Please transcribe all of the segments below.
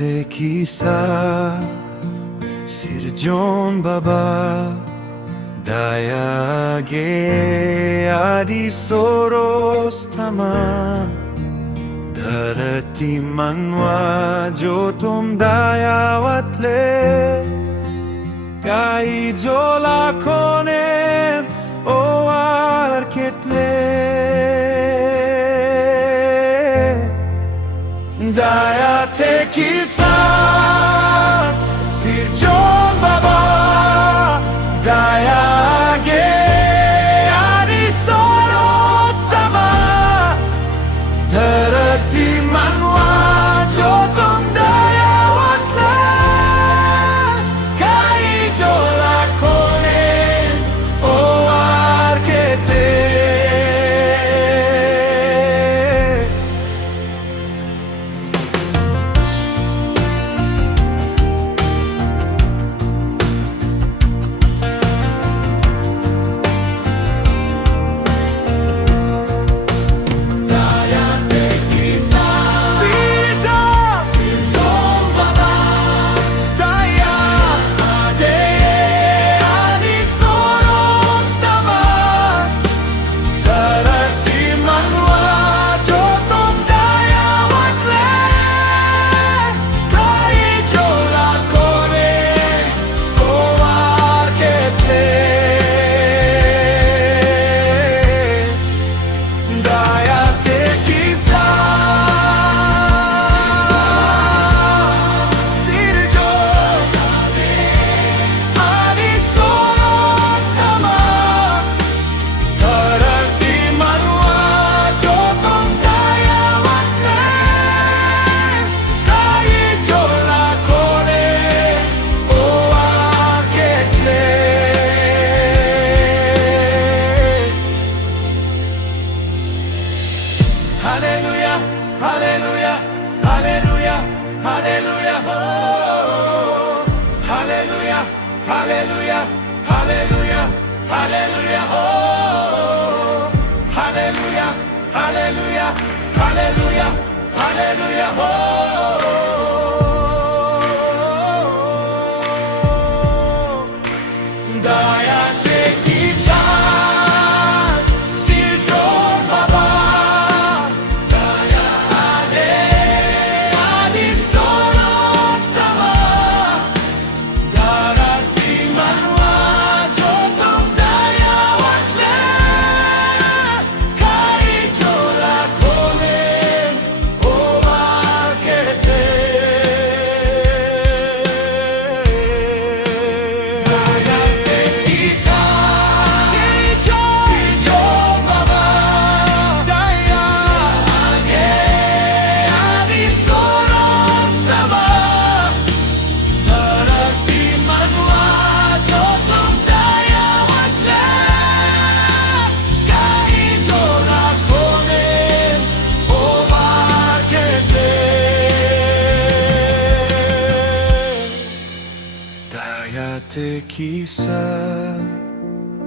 te kisah Sirjon Baba Daya ge adi soros tama Dharati manwa jo tum dayawatle Kai jola kone o arketle Daya te kisah Sirjon Baba Daya ge adi soros tama Dharati manwa jo tum dayawatle Kai jola kone o arkete Hallelujah, hallelujah, hallelujah, hallelujah, oh. Hallelujah, hallelujah, hallelujah, hallelujah, oh. Hallelujah, hallelujah, hallelujah, hallelujah, oh. Daya te kisah Sirjon Baba Daya te kisah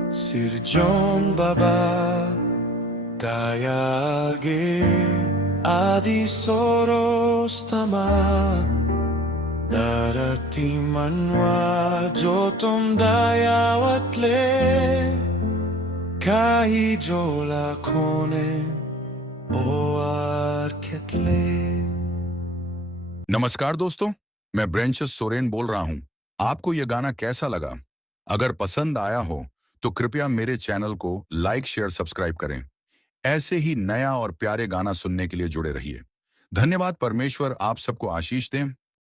Sirjon Baba Daya ge adi soros tama Dharati manwa jo tum dayawatle Kai jola kone o arketle नमस्कार दोस्तों, मैं ब्रेंचस सोरेन बोल रहा हूं। आपको यह गाना कैसा लगा? अगर पसंद आया हो तो कृपया मेरे चैनल को लाइक शेयर सब्सक्राइब करें। ऐसे ही नया और प्यारे गाना सुनने के लिए जुड़े रहिए। धन्यवाद। परमेश्वर आप सबको आशीष दें।